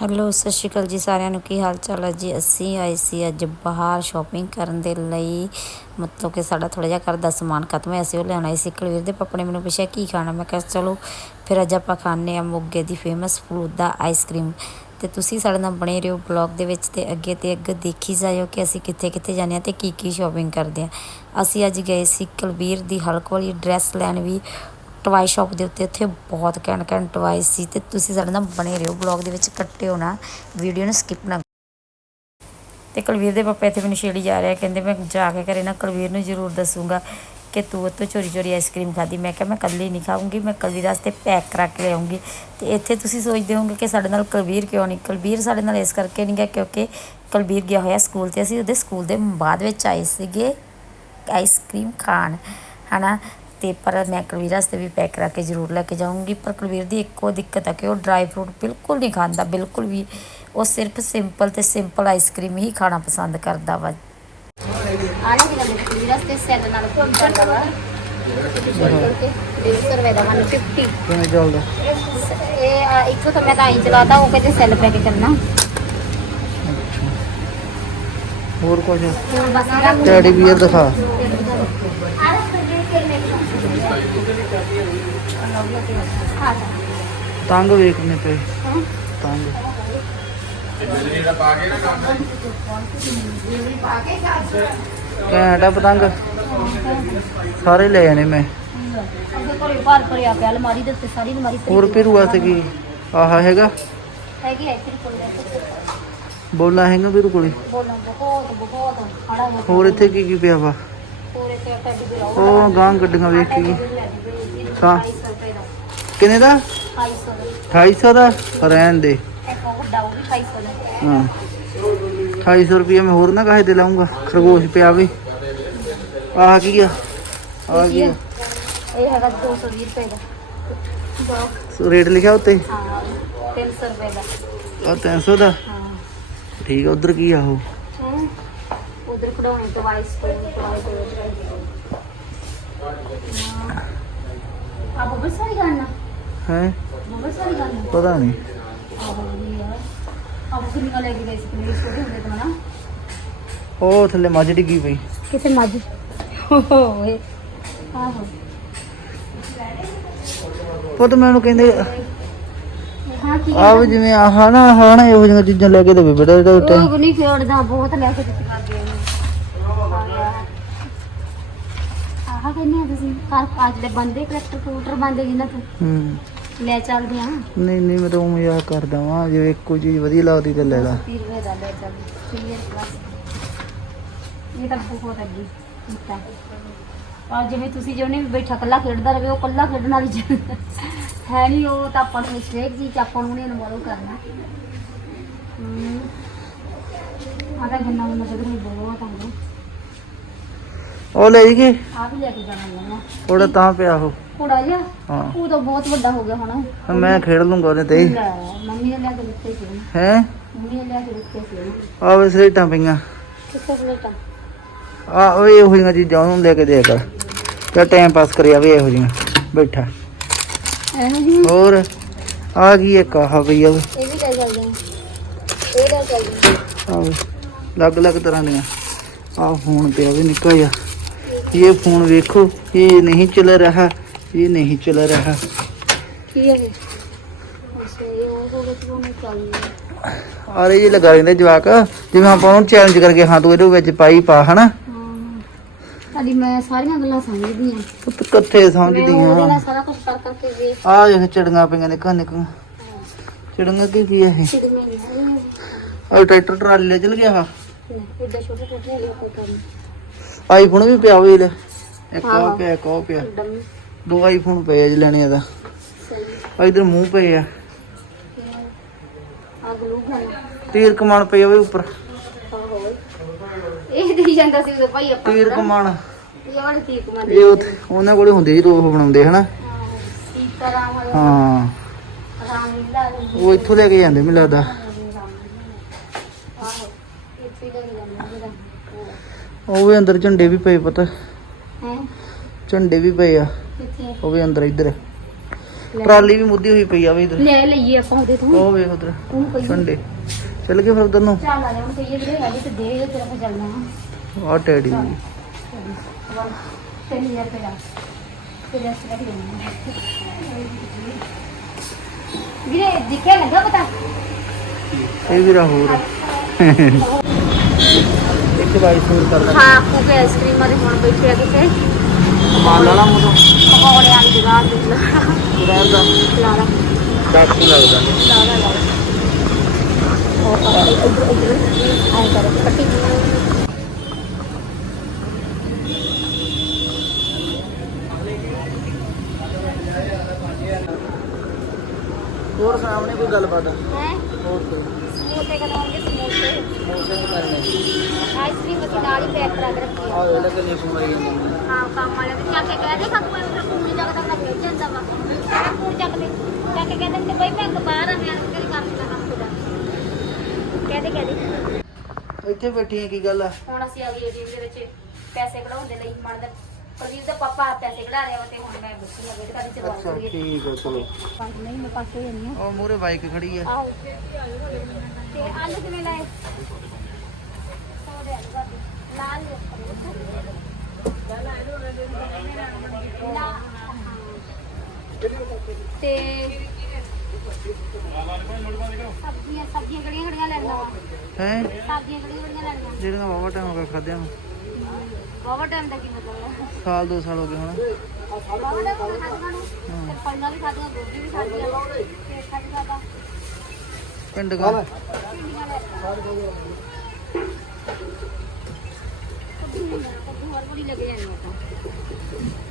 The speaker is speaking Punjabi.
ਹੈਲੋ, ਸਤਿ ਸ਼੍ਰੀ ਅਕਾਲ ਜੀ ਸਾਰਿਆਂ ਨੂੰ। ਕੀ ਹਾਲ ਚਾਲ ਹੈ ਜੀ? ਅਸੀਂ ਆਏ ਸੀ ਅੱਜ ਬਾਹਰ ਸ਼ਾਪਿੰਗ ਕਰਨ ਦੇ ਲਈ। ਮਤਲਬ ਕਿ ਸਾਡਾ ਥੋੜਾ ਜਿਹਾ ਘਰ ਦਾ ਸਮਾਨ ਖਤਮ ਹੋਇਆ ਸੀ, ਉਹ ਲੈਣ ਆਏ ਸੀ ਕੁਲਵੀਰ ਦੇ ਪਾਪਾ ਨੇ ਮੈਨੂੰ ਪੁੱਛਿਆ, ਕੀ ਖਾਣਾ? ਮੈਂ ਕਿਹਾ, ਚਲੋ, ਫਿਰ ਅੱਜ ਆਪਾਂ ਖਾਣੇ ਆ ਮੋਗੇ ਦੀ ਫੇਮਸ ਫਲੂਦਾ ਆਈਸਕ੍ਰੀਮ ਤੇ ਤੁਸੀਂ ਸਾਡੇ ਨਾਲ ਬਣੇ ਰਹੋ ਬਲੌਗ ਦੇ ਵਿੱਚ ਤੇ ਅੱਗੇ ਤੇ ਅੱਗੇ ਦੇਖੀ ਜਾਇਓ ਕਿ ਅਸੀਂ ਕਿੱਥੇ ਕਿੱਥੇ ਜਾਂਦੇ ਆ ਤੇ ਕੀ ਕੀ ਸ਼ਾਪਿੰਗ ਕਰਦੇ ਆ ਅਸੀਂ ਅੱਜ ਗਏ ਸੀ ਕੁਲਵੀਰ ਦੀ ਹਲਕ ਵਾਲੀ ਡਰੈਸ ਲੈਣ ਵੀ। ਟਵਾਈ ਸ਼ਾਪ ਦੇ ਉੱਤੇ ਉੱਥੇ ਬਹੁਤ ਘੈਂਟ ਘੈਂਟ ਟਵਾਈ ਸੀ ਤੇ ਤੁਸੀਂ ਸਾਡੇ ਨਾਲ ਬਣੇ ਰਹੋ ਬਲੌਗ ਦੇ ਵਿੱਚ ਕੱਟਿਓ ਨਾ ਵੀਡੀਓ ਨੂੰ ਸਕਿਪ ਨਾ ਤੇ ਕੁਲਵੀਰ ਦੇ ਪਾਪਾ ਇੱਥੇ ਮੈਨੂੰ ਛੇੜੀ ਜਾ ਰਿਹਾ ਕਹਿੰਦੇ ਮੈਂ ਜਾ ਕੇ ਘਰੇ ਨਾ ਕੁਲਵੀਰ ਨੂੰ ਜ਼ਰੂਰ ਦੱਸੂਗਾ ਕਿ ਤੂੰ ਉੱਤੋਂ ਚੋਰੀ ਚੋਰੀ ਆਈਸਕ੍ਰੀਮ ਖਾਧੀ। ਮੈਂ ਕਿਹਾ, ਮੈਂ ਕੱਲੀ ਨਹੀਂ ਖਾਊਂਗੀ, ਮੈਂ ਕੁਲਵੀਰ ਵਾਸਤੇ ਪੈਕ ਕਰਾ ਕੇ ਲਿਆਉਂਗੀ ਤੇ ਇੱਥੇ ਤੁਸੀਂ ਸੋਚਦੇ ਹੋਵੋਗੇ ਕਿ ਸਾਡੇ ਨਾਲ ਕੁਲਵੀਰ ਕਿਉਂ ਨਹੀਂ? ਕੁਲਵੀਰ ਸਾਡੇ ਨਾਲ ਇਸ ਕਰਕੇ ਨਹੀਂ ਗਿਆ ਕਿਉਂਕਿ ਕੁਲਵੀਰ ਗਿਆ ਹੋਇਆ ਸਕੂਲ ਤੇ। ਅਸੀਂ ਉਹਦੇ ਸਕੂਲ ਦੇ ਬਾਅਦ ਵਿੱਚ ਆਏ ਸੀਗੇ ਆਈਸਕ੍ਰੀਮ ਖਾਣ, ਹਨਾ? ਤੇ ਪਰ ਮੈਂ ਕੁਲਵੀਰ ਵਾਸਤੇ ਵੀ ਪੈਕ ਕਰਾ ਕੇ ਜ਼ਰੂਰ ਲੈ ਕੇ ਜਾਊਂਗੀ। ਪਰ ਕੁਲਵੀਰ ਦੀ ਇੱਕੋ ਦਿੱਕਤ ਹੈ ਕਿ ਉਹ ਡਰਾਈ ਫਰੂਟ ਬਿਲਕੁਲ ਨਹੀਂ ਖਾਂਦਾ ਬਿਲਕੁਲ ਵੀ ਉਹ ਸਿਰਫ ਸਿੰਪਲ ਤੇ ਸਿੰਪਲ ਆਈਸਕ੍ਰੀਮ ਹੀ ਖਾਣਾ ਪਸੰਦ ਕਰਦਾ ਵਾ। ਆਣੇ ਦੀ ਗੱਲ ਕਰੀ ਰਸਤੇ ਸੈੱਲ ਨਾਲ ਫੋਨ ਕਰਦਾ ਵਾ ਤੇ 150 ਰੁਪਏ ਦਾ 150 ਕਿਵੇਂ ਚੱਲਦਾ? ਇਹ ਆ, ਇੱਥੋਂ ਤਾਂ ਮੈਂ ਤਾਂ ਆਈ ਚਲਾਤਾ ਉਹ ਕਹਿੰਦੇ ਸੈੱਲ ਪੈ ਕੇ ਕਰਨਾ ਹੋਰ ਕੁਝ ਬਸ ਟੈਡੀ ਬੀਅਰ ਦਿਖਾ। ਤੰਗ ਵੇਖਨੇ ਪਏ। ਤੰਗ। ਘੈਂਟਾ ਪਤੰਗ। ਸਾਰੇ ਲੈ ਜਾਣੇ ਮੈਂ। ਭਰ ਭਰਿਆ ਪਿਆ ਅਲਮਾਰੀ ਦੇ ਉੱਤੇ ਸਾਰੀ ਅਲਮਾਰੀ ਹੋਰ ਪਿਰੂ ਵਾਸਤੇ ਕੀ? ਆਹ ਹੈਗਾ? ਹੈਗੀ ਹੈ ਕੋਲ ਬੋਲਾ ਹੈਗਾ ਪਿਰੂ ਕੋਲੇ। ਬੋਲਾਂ ਬਹੁਤ ਬਹੁਤ ਖੜਾ ਹੋਰ ਇੱਥੇ ਕੀ ਕੀ ਪਿਆ ਵਾ? ਉਹ ਗਾਂ ਗੱਡੀਆਂ ਵੇਖ ਕੇ ਹਾਂ 250 ਕਿੰਨੇ ਦਾ? 250 ਦਾ 2800 ਦਾ। ਰਹਿਣ ਦੇ। ਇੱਕ ਉਹ ਵੱਡਾ ਉਹ ਵੀ 250 ਦਾ ਹਾਂ 2800 ਰੁਪਏ ਮੈਂ ਹੋਰ ਨਾ ਕਾਹੇ ਦੇ ਲਾਉਂਗਾ ਖਰਗੋਸ਼ ਪਿਆ ਵੀ। ਆਹ ਕੀ ਆ? ਆ ਕੀ ਆ? ਇਹ ਹੈਗਾ 220 ਰੁਪਏ ਦਾ ਰੇਟ ਲਿਖਿਆ ਉੱਤੇ? ਹਾਂ 300 ਰੁਪਏ ਦਾ। ਆ 300 ਦਾ? ਹਾਂ। ਠੀਕ ਆ ਉਧਰ ਕੀ ਆ ਉਹ? ਉਧਰ ਖੜਾਉਣੇ ਤੋਂ ਵਾਈਸ ਤੋਂ ਖੜਾਉਣੇ ਤੋਂ ਆ ਬਹੁਤ ਸਾਰੀ ਗਾਣਾ ਹੈ। ਸਾਰੀ ਗਾਣਾ ਪਤਾ ਨਹੀਂ। ਆ। ਆ ਬਸ ਨਿਕਲ ਲੈ ਕੇ ਗਏ ਸੀ? ਮੇਰੇ ਛੋਟੇ ਹੁੰਦੇ ਤੋਂ ਨਾ ਉਹ ਥੱਲੇ ਮੱਝ ਡਿੱਗੀ ਪਈ। ਕਿਤੇ ਮੱਝ? ਓਏ। ਆਹੋ। ਪੁੱਤ ਮੈਨੂੰ ਕਹਿੰਦੇ ਹਾਂ ਕੀ ਆ ਵੀ ਜਿਵੇਂ ਆਹ ਨਾ ਆਹ ਨਾ ਇਹੋ ਜਿਹੀਆਂ ਚੀਜ਼ਾਂ ਲੈ ਕੇ ਦੇਵੇ ਬੇਟਾ ਉਹ ਨਹੀਂ ਖੇਡਦਾ ਬਹੁਤ ਲੈ ਕੇ ਦਿੱਤੀ ਕਰਦੇ ਆਹ ਕਹਿੰਦੇ ਆ ਤੁਸੀਂ ਘਰ ਅੱਜ ਦੇ ਬੰਦੇ ਕਰੈਕਟਰ ਕਬੂਤਰ ਬੰਦੇ ਜਿੰਨਾ ਤੋਂ। ਹੂੰ। ਲੈ ਚੱਲਦੇ ਆ। ਨਹੀਂ ਨਹੀਂ ਮੈਂ ਤਾਂ ਉਹ ਮਜ਼ਾਕ ਕਰਦਾ ਵਾਂ ਜੇ ਇੱਕੋ ਚੀਜ਼ ਵਧੀਆ ਲੱਗਦੀ ਤਾਂ ਲੈ ਲਾ। 30 ਰੁਪਏ ਦਾ ਲੈ ਚੱਲ ਕਲੀਅਰ ਪਲੱਸ ਇਹ ਤਾਂ ਬਹੁਤ ਅੱਗੀ ਕੀਤਾ। ਔਰ ਜਿਵੇਂ ਤੁਸੀਂ ਜਿਹਨੇ ਵੀ ਬੈਠਾ ਕੱਲਾ ਖੇਡਦਾ ਰਵੇ ਉਹ ਕੱਲਾ ਖੇਡਣ ਵਾਲੀ ਚੀਜ਼ ਹੈ ਨਹੀਂ ਉਹ ਤਾਂ ਆਪਾਂ ਨੂੰ ਸਟ੍ਰੇਕ ਜੀ ਚ ਆਪਾਂ ਨੂੰ ਨਹੀਂ ਇਨਵੋਲਵ ਕਰਨਾ। ਆਦਾ ਗੰਨਾ ਬਹੁਤ ਆਉਂਦਾ ਉਹ ਲੈ ਜੀਗੇ ਆ ਵੀ ਲੈ ਕੇ ਜਾਣਾ ਲੈਣਾ ਉਹਦਾ ਤਾਂ ਪਿਆ ਉਹ। ਥੋੜਾ ਜਿਹਾ? ਹਾਂ। ਉਹ ਤਾਂ ਬਹੁਤ ਵੱਡਾ ਹੋ ਗਿਆ ਹੁਣ। ਮੈਂ ਖੇਡ ਲੂੰਗਾ ਉਹਦੇ ਤੇ ਲੈ, ਮੰਮੀ ਨੇ ਲਿਆ ਕੇ ਦਿੱਤੇ ਸੀ ਹੈ? ਮੰਮੀ ਨੇ ਲਿਆ ਕੇ ਦਿੱਤੇ ਸੀ ਆ ਵੇ ਸਲੇਟਾਂ ਪਈਆਂ। ਕਿੱਥੇ ਪਲੇਟਾਂ ਆ ਉਹ ਇਹੋ ਜਿਹੀਆਂ ਚੀਜ਼ਾਂ ਉਹਨੂੰ ਲੈ ਕੇ ਦਿਆ ਕਰ। ਤੇ ਟਾਈਮ ਪਾਸ ਕਰਿਆ ਵੀ ਇਹੋ ਜਿਹੀਆਂ। ਬੈਠਾ। ਇਹੋ ਜੀ ਹੋਰ? ਆ ਗਈ ਇੱਕ ਆਹ ਪਈ ਆ ਵੇ। ਇਹ ਵੀ ਲੈ ਚੱਲਦੇ ਆ ਇਹ ਲੈ ਚੱਲਦੇ ਆ ਆ ਵੇ। ਅਲੱਗ ਅਲੱਗ ਤਰ੍ਹਾਂ ਦੀਆਂ। ਆ ਫੋਨ ਪਿਆ ਵੀ ਨਿੱਕਾ ਜਿਹਾ। ਇਹ ਫੋਨ ਵੇਖੋ ਇਹ ਨਹੀਂ ਚੱਲ ਰਿਹਾ ਇਹ ਨਹੀਂ ਚੱਲ ਰਿਹਾ। ਕੀ ਹੈ ਇਹ ਅੱਛਾ ਇਹ ਉਹ ਹੋ ਗਿਆ ਤੇ ਉਹਨੇ ਚੱਲਦੀ ਆਰੇ ਜੀ ਲਗਾ ਲੈਂਦੇ ਜਵਾਕ ਜਿਵੇਂ ਆਪਾਂ ਉਹਨੂੰ ਚੈਲੰਜ ਕਰਕੇ ਹਾਂ ਤੂੰ ਇਹਦੇ ਵਿੱਚ ਪਾਈ ਪਾ ਹਨਾ? ਹਾਂ। ਸਾਡੀ ਮੈਂ ਸਾਰੀਆਂ ਗੱਲਾਂ ਸਮਝਦੀ ਆ ਪੁੱਤ ਕਿੱਥੇ ਮੈਂ ਸਮਝਦੀ ਉਹਦੇ ਹਾਂ? ਨਾਲ ਸਾਰਾ ਕੁਝ ਕਰ ਕਰਕੇ ਵੇ ਆ ਇਹ ਚੜੀਆਂ ਪਈਆਂ ਨਿੱਕਾ ਨਿੱਕਾ ਚੜੀਆਂ ਕੀ ਕੀ ਹੈ ਇਹ? ਸਿੱਧਵੇਂ ਨਹੀਂ ਆ ਟਰੈਕਟਰ ਟਰਾਲੀ ਲੈ ਚਲ ਗਿਆ ਆ ਇੱਡਾ ਛੋਟਾ ਛੋਟਾ ਹੈਗਾ ਕੋਈ ਕੰਮ। ਆਈਫੋਨ ਵੀ ਪਿਆ ਹੋਈ ਲੈ। ਇੱਕ। ਉਹ ਪਿਆ ਇੱਕ ਉਹ ਪਿਆ। ਡੰਮ ਦੋ ਆਈਫੋਨ ਪਏ ਆ ਜੀ ਲੈਣੇ ਆ ਦਾ ਆ ਇਧਰ ਮੂੰਹ ਪਏ ਆ। ਆ ਗਲੂ ਤੀਰ ਕਮਾਨ ਪਈ ਆ ਵੀ ਉੱਪਰ। ਆਹੋ। ਇਹ ਦੇਈ ਜਾਂਦਾ ਸੀ ਉਹ ਭਾਈ ਆਪਾਂ ਤੀਰ ਕਮਾਨ। ਇਹ ਵਾਲੀ ਇਹ ਉਹਨਾਂ ਕੋਲੇ ਹੁੰਦੇ ਸੀ ਰੋਹ ਬਣਾਉਂਦੇ ਹਨਾ। ਹਾਂ ਰਾਮ ਲੀਲਾ ਉਹ ਇੱਥੋਂ ਲੈ ਕੇ ਜਾਂਦੇ ਮੈਨੂੰ ਲੱਗਦਾ ਆਹੋ ਇੱਥੇ ਹੀ ਲੈ ਕੇ ਜਾਂਦੇ ਜਿਹੜਾ ਉਹ ਵੀ ਅੰਦਰ ਝੰਡੇ ਵੀ ਪਏ ਪਤਾ। ਹੈ। ਝੰਡੇ ਵੀ ਪਏ ਆ। ਕਿੱਥੇ ਉਹ ਵੀ ਅੰਦਰ ਇੱਧਰ। ਟਰਾਲੀ ਵੀ ਮੁੱਦੀ ਹੋਈ ਪਈ ਆ ਵੀ ਇਧਰ। ਲੈ ਲਈਏ ਆਪਾਂ ਉਹਦੇ ਤੋਂ। ਉਹ ਵੇਖ ਉਧਰ ਉਹਨੂੰ ਕਹੀਏ ਠੰਡੇ ਚੱਲ ਗਏ ਫਿਰ ਉਧਰ ਨੂੰ। ਚੱਲ ਆ ਜਾ ਉਹਨੂੰ ਕਹੀਏ ਵੀਰੇ ਹੈਗੀ ਤੇ ਦੇ ਤੇਰਾ ਫਿਰ ਚੱਲਣਾ ਆ ਟੈਡੀ ਤਿੰਨ ਹਜ਼ਾਰ ਰੁਪਏ ਦਾ ਤੇ ਰੈਸਟ ਕਰ ਲੈਣਾ ਵੀਰੇ ਦਿਖਿਆ ਲੱਗਾ ਪਤਾ? ਇਹ ਵੀ ਹੋਰ ਇੱਕ ਵਾਈ ਸੂਰ ਕਰ ਲੈ ਹਾਂ ਕੂਕੇ ਆਈਸਕ੍ਰੀਮ ਵਾਲੇ ਹੁਣ ਬੈਠੇ ਆ ਕਿਤੇ ਮਾਲ ਵਾਲਾ ਮੁੰਡਾ ਪਕੌੜੇ ਵਾਲੀ ਦੁਕਾਨ ਦੇਖ ਲਾ ਰਹਿਣ ਦਾ ਲਾ ਲਾ ਡਾਕੂ ਲੱਗਦਾ ਲਾ ਲਾ ਲਾ ਉਹ ਇੱਧਰ ਇੱਧਰ ਆਏ ਕਰ ਪੱਟੀ ਹੋਰ ਸਾਹਮਣੇ ਕੋਈ ਗੱਲਬਾਤ ਹੈ ਹੋਰ ਕੋਈ ਸਮੋਸੇ ਕਰਾਉਂਗੇ ਸਮੋਸੇ ਮੌਸਮ ਕਰਨੇ ਆਈਸਕ੍ਰੀਮ ਹੀ ਪੈਕ ਕਰਾ ਕੇ ਰੱਖੀ ਆ। ਆ ਇਹ ਲੱਗੇ ਨਹੀਂ ਫੋਨ ਆਈ ਜਾਂਦੇ ਨੇ। ਹਾਂ ਕੰਮ ਵਾਲੇ ਤੇ ਜਾ ਕੇ ਕਹਦੇ ਕੱਪ ਮੈਂ ਪੂਰੀ ਜਗ੍ਹਾ ਤੱਕ ਲੱਗ ਜਾਂਦਾ ਵਾ। ਮੈਂ ਪੂਰੀ ਚੱਕ ਦੇ ਜਾ ਕੇ ਕਹਿੰਦੇ ਤੇ ਬਈ ਮੈਂ ਬਾਹਰ ਆ ਮੈਂ ਕਿਹੜੀ ਕੰਮ ਦਾ ਕੰਮ ਖੁਦਾ ਕਹਦੇ ਕਹਦੇ ਇੱਥੇ ਬੈਠੀ ਹੈ ਕੀ ਗੱਲ ਆ? ਹੁਣ ਅਸੀਂ ਆ ਗਏ ਏਟੀਐਮ ਦੇ ਵਿੱਚ ਪੈਸੇ ਕਢਾਉਣ ਦੇ ਲਈ ਮਨ ਦਾ ਕੁਲਵੀਰ ਦਾ ਪਾਪਾ ਪੈਸੇ ਕਢਾ ਰਿਹਾ ਵਾ ਤੇ ਹੁਣ ਮੈਂ ਆ ਵੇਟ ਕਰਦੀ ਚਲਵਾ ਲਈਏ ਠੀਕ ਹੈ ਚਲੋ। ਪੰਜ ਨਹੀਂ ਮੈਂ ਪਾਸੇ ਹੀ ਨਹੀਂ ਉਹ ਮੂਰੇ ਬਾਈਕ ਖੜੀ ਆ। ਆਓ ਤੇ ਆਲੂ ਕਿਵੇਂ ਲਾਏ ਸੌ ਦੇ ਆਲੂ ਬਾਬੇ ਲਾਲ ਲਾ ਤੇ ਸਬਜ਼ੀਆਂ ਸਬਜ਼ੀਆਂ ਕਿਹੜੀਆਂ ਕਿਹੜੀਆਂ ਲੈਣੀਆਂ ਵਾ? ਹੈ? ਸਬਜ਼ੀਆਂ ਕਿਹੜੀਆਂ ਕਿਹੜੀਆਂ ਲੈਣੀਆਂ ਜਿਹੜੀਆਂ ਵਾਵਾ ਟਾਈਮ ਹੋ ਗਿਆ ਖਾਦਿਆਂ ਨੂੰ। ਬਾਵਾ ਟਾਈਮ ਦਾ ਕੀ ਮਤਲਬ ਹੈ? ਸਾਲ ਦੋ ਸਾਲ ਹੋ ਗਏ ਹੁਣ। ਬਾਵਾ ਟਾਈਮ ਹੋ ਗਿਆ ਖਾਦਿਆਂ ਨੂੰ। ਤੇ ਪੜਨਾ ਵੀ ਖਾਦੀਆਂ ਗੋਭੀ ਵੀ ਖਾਦੀਆਂ ਤੇ ਖਾਦੀ ਖਾਦਾ ਪਿੰਡ ਗਾ ਭਿੰਡੀਆਂ ਲੈ ਕੱਦੂ ਹੁੰਦਾ ਕੱਦੂ ਹੋਰ ਬੜੀ ਲੱਗ ਜਾਂਦੀ